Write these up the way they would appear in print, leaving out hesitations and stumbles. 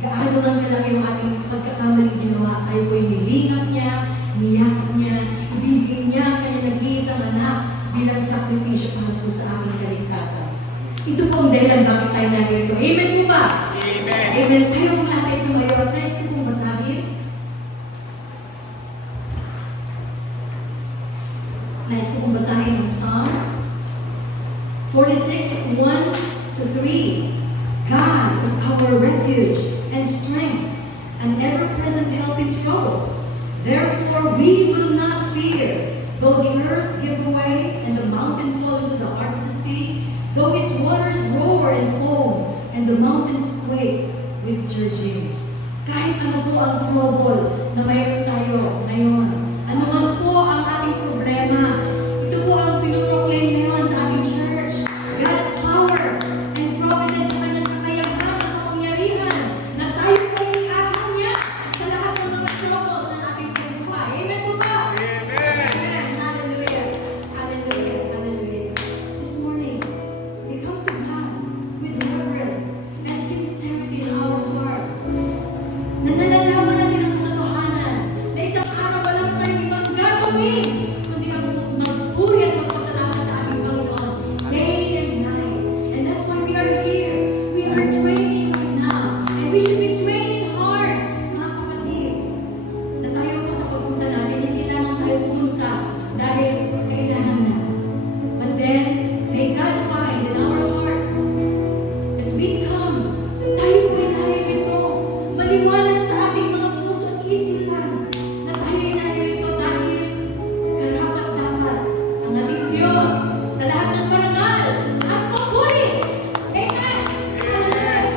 gaano man kalaki yung ating pagkakamaling ginawa, tayo po'y nilingap niya, niyakap niya, ibigay niya ang kanyang nag-iisang anak bilang sakripisyo para po sa ating kaligtasan. Ito po ang dahilan bakit tayo narito. Amen po ba? Amen. Amen. Tayo pong lahat ito ngayon. At nais ko pong basahin. Nais ko pong basahin ang Psalm 46, 1 to 3. God is our refuge and strength, an ever-present help in trouble. Therefore we will not fear, though the earth give way and the mountain flow into the heart of the sea, though its waters roar and foam, and the mountains quake with surging. Kahit ano po ang trouble na mayroon tayo ngayon, ano man po ang ating problema, ito po ang pinuproclaim ngayon sa ating church. God's power and providence sa kanyang kakayahan at kapangyarihan na tayo ay iaahon niya sa lahat ng mga troubles ng ating buhay. Amen po ba? Amen. Hallelujah. Hallelujah. Hallelujah. This morning, we come to God with reverence and sincerity in our hearts. Na nalalaman natin ang katotohanan na isang araw wala na tayong ibang gagawin kundi ang magpuri at magpasalamat sa ating Panginoon day and night. And that's why we are here. We are training right now. And we should be training hard, mga kapatid. Na tayo po sa pagpunta natin, hindi lamang tayo pumunta dahil kailangan na. But then, may God find in our hearts that we come, tayo po ay naririto, maliwanag sa ating mga puso at isipan na tayo ay naririto dahil karapat-dapat ang ating Diyos sa lahat ng parangal at papuri. Amen! Hallelujah!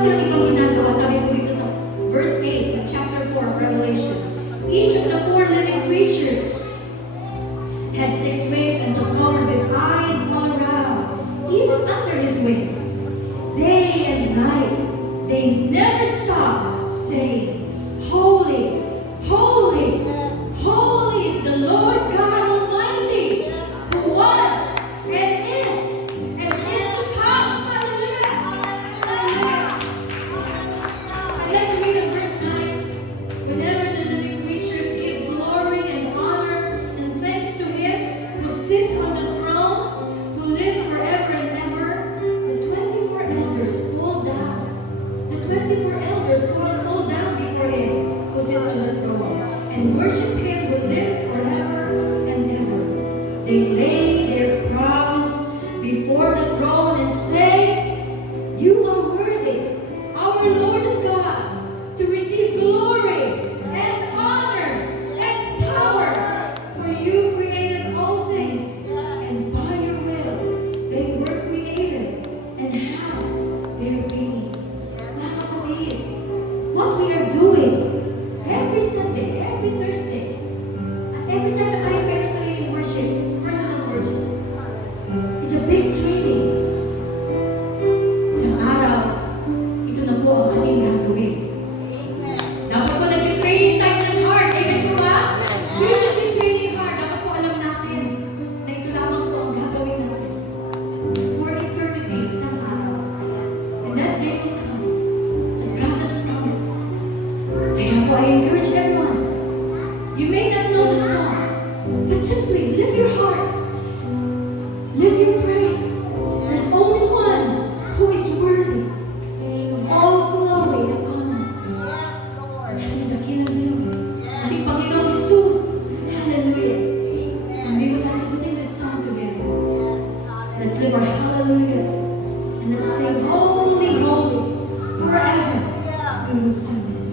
silang ibang ginagawa. Sabi ko dito sa verse 8 of chapter 4 of Revelation. Each of the four living creatures had six wings and was covered with eyes all around, even under his wings. Day and night, they never stop saying, Holy, holy, holy is the Lord God Almighty, who was and is to come. Hallelujah! I'd like to read in verse 9. Whenever the living creatures give glory and honor and thanks to Him who sits on the throne, who lives forever and ever, the 24 elders fall down. The 24 elders fall down before Him who sits on the throne and worship Him who lives forever and ever. They lay their crowns before the throne and say, You are worthy, our Lord and God, to receive glory and honor and power. For you created all things, and by your will they were created and have their being. Mga kapatid, what we are doing every Sunday, every Thursday, at every time na tayo meron sariling worship, personal worship, is a big training. Isang araw, ito na po ang ating gagawin. Dapat po nag-training tayo ng heart. Amen po ba? We should be training hard. Dapat po alam natin na ito lamang po ang gagawin natin. For eternity, isang araw. And that day will come as God has promised. Kaya po, I encourage everyone. You may not know the song, but simply lift your hearts. Lift your praise. There's only one who is worthy of all glory and honor. Ating dakilang Diyos. Ating Panginoong Jesus. Hallelujah. And we would like to sing this song together. Let's lift our hallelujahs. And let's sing, Holy, holy, forever. We will sing this.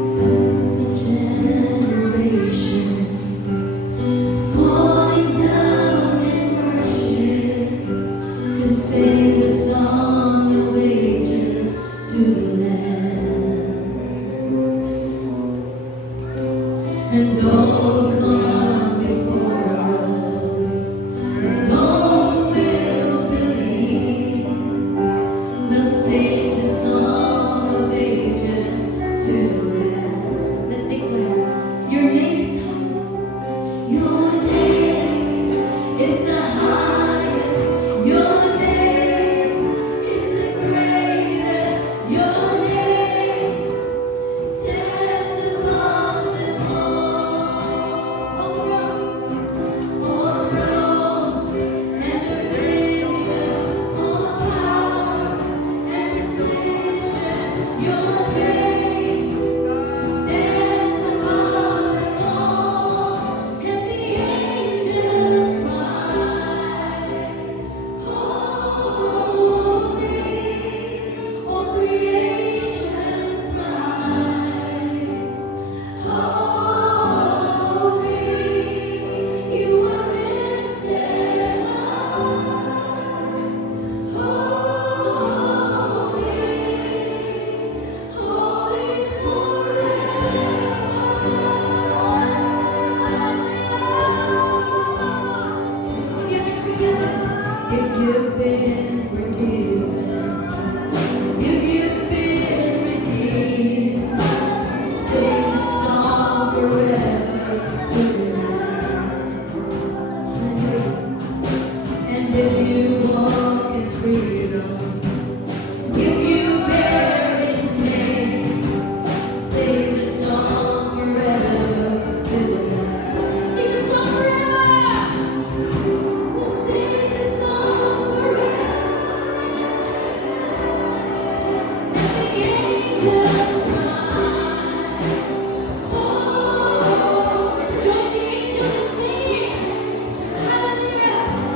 Thousand generations falling down in worship to sing the song of ages to the Lamb. And all come before us, and all will believe. We'll sing the song of ages to the Lamb. Let's declare, Your name is highest. Your name is the highest. Your name is the greatest. Your name stands above them all. All thrones and dominions, all power and position. Your name stands above them all, and the angels cry, Holy, all creation cries, Holy, you are lifted high, holy, if you've been forgiven, if you've been redeemed, sing the song forever to the Lamb. And if you walk in freedom, if you bear His name, sing the song forever to the Lamb. Sing the song forever. We'll sing the song forever. And the angels cry, Oh, let's join the angels in singing. Hallelujah.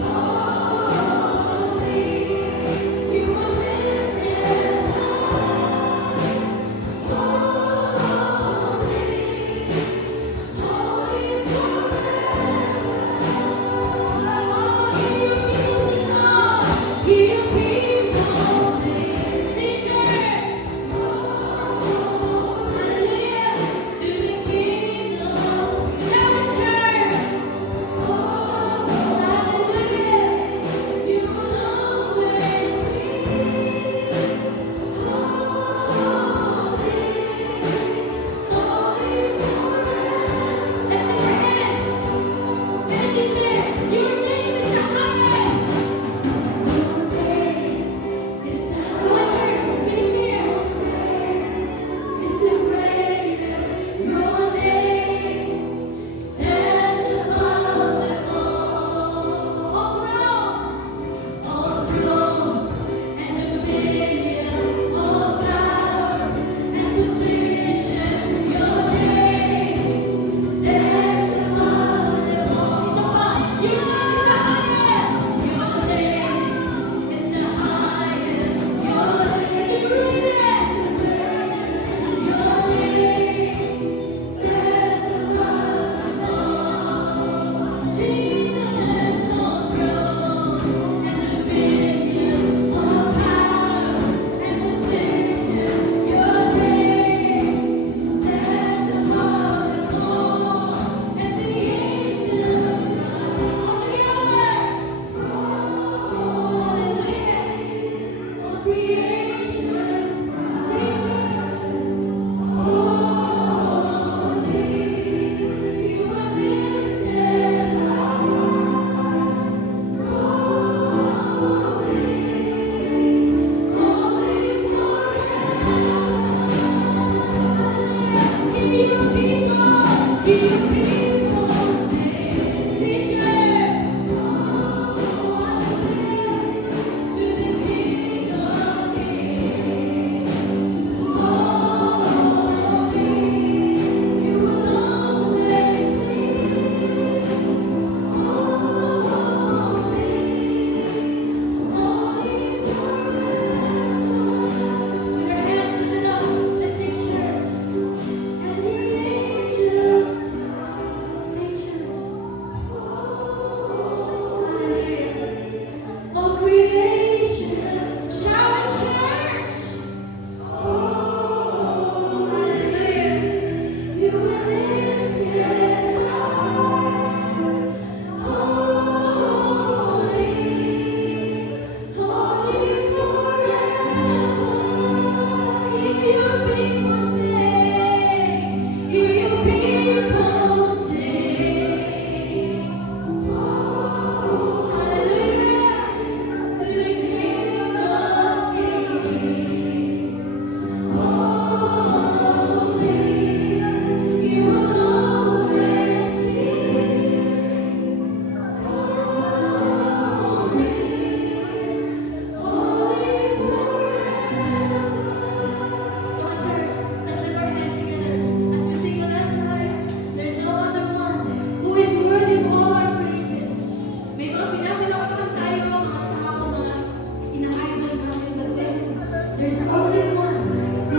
Holy, you are lifted high.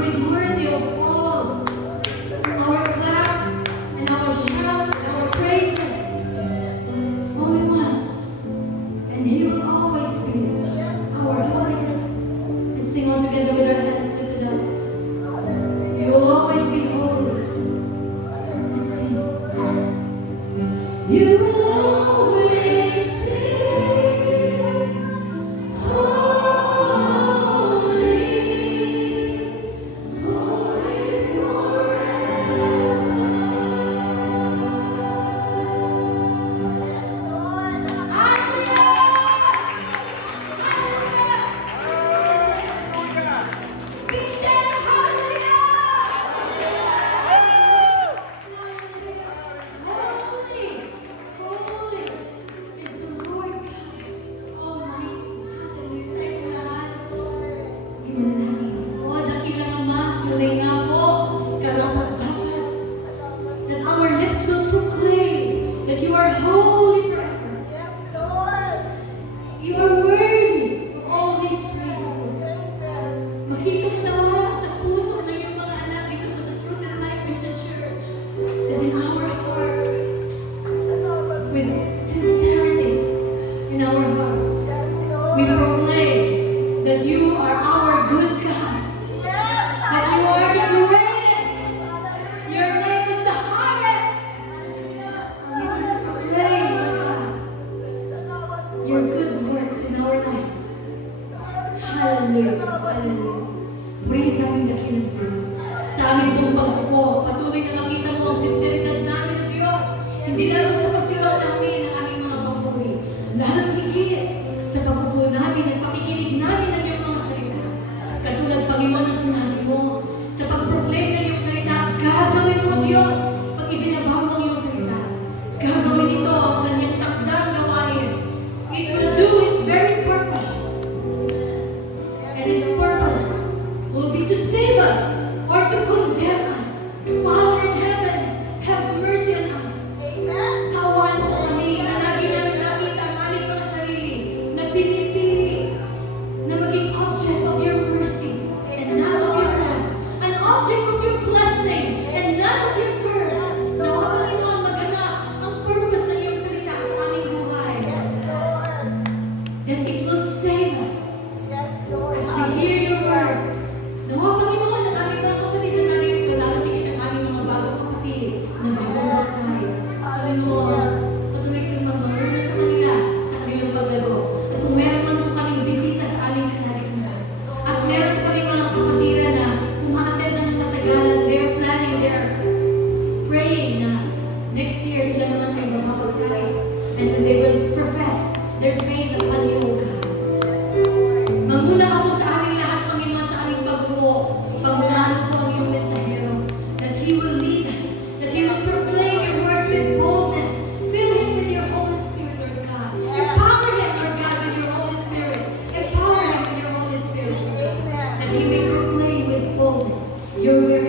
is worthy of all our claps and our shouts and our praises. Only one. And He will always be our holy God. Let's sing all together with our hands lifted up. You will always be holy. Let's sing. You will always be holy, holy forever. Big shout of hallelujah! Holy, holy is the Lord God Almighty. Hallelujah. Tayo po lahat. Iman namin. O, dakilang Ama, tulinga po, karapat-dapat, that our lips will proclaim that you are holy forever. You are worthy of all these praises, Lord. Makitong nawa sa puso ng iyong mga anak dito po sa Truth and Life Christian Church, that in our hearts, with sincerity in our hearts, we proclaim that you are our good God, that you are the greatest, your name is the highest, and we will proclaim, Lord God, your good works in our lives. Hallelujah. Hallelujah. Purihin kami dakilang Diyos. Sa aming pong pagpupo, patuloy na makita mo ang sinseridad namin ng Diyos. Hindi lamang sa pagsigaw namin ng aming mga pagpuri. Lalong higit sa pagpupo namin at pakikinig namin ng iyong mga salita. Katulad, Panginoon, ang sinabi mo, sa pag-proclaim ng iyong salita, gagawin mo, Diyos, pag ibinabaw mo ang iyong salita. Gagawin ito ang kanyang takdang gawain. It will do its very purpose. And its purpose will be to save us or to condemn us. Father in heaven, have mercy on us. Kaawaan po kami na lagi namin nakita ang aming mga sarili na pinipili na maging object of your mercy and not of your wrath. An object of your blessing and not of your curse. Nawa, Panginoon, maganap ang purpose ng iyong salita sa aming buhay. That it will save us. As we hear your words, nawa, Panginoon, ang aming mga kapatid na narito, lalo tigit ang aming mga bagong kapatid na bagong baptize. Panginoon, patuloy kang magmamuna sa kanila, sa kanilang paglago. At kung meron man po kaming bisita sa aming kalagitnaan, at meron kami mga kapatiran na umaattend na ng matagalan, they're planning, they're praying na next year sila naman ay mamabaptize and when they will profess their faith upon you, O God. Manguna ka po sa aming lahat, Panginoon, sa aming pagbuo. Pangunahan po ang iyong mensahero. That He will lead us. That He will proclaim your words with boldness. Fill Him with your Holy Spirit, Lord God. Empower Him, Lord God, with your Holy Spirit. Empower Him with your Holy Spirit, Lord God. That He may proclaim with boldness your very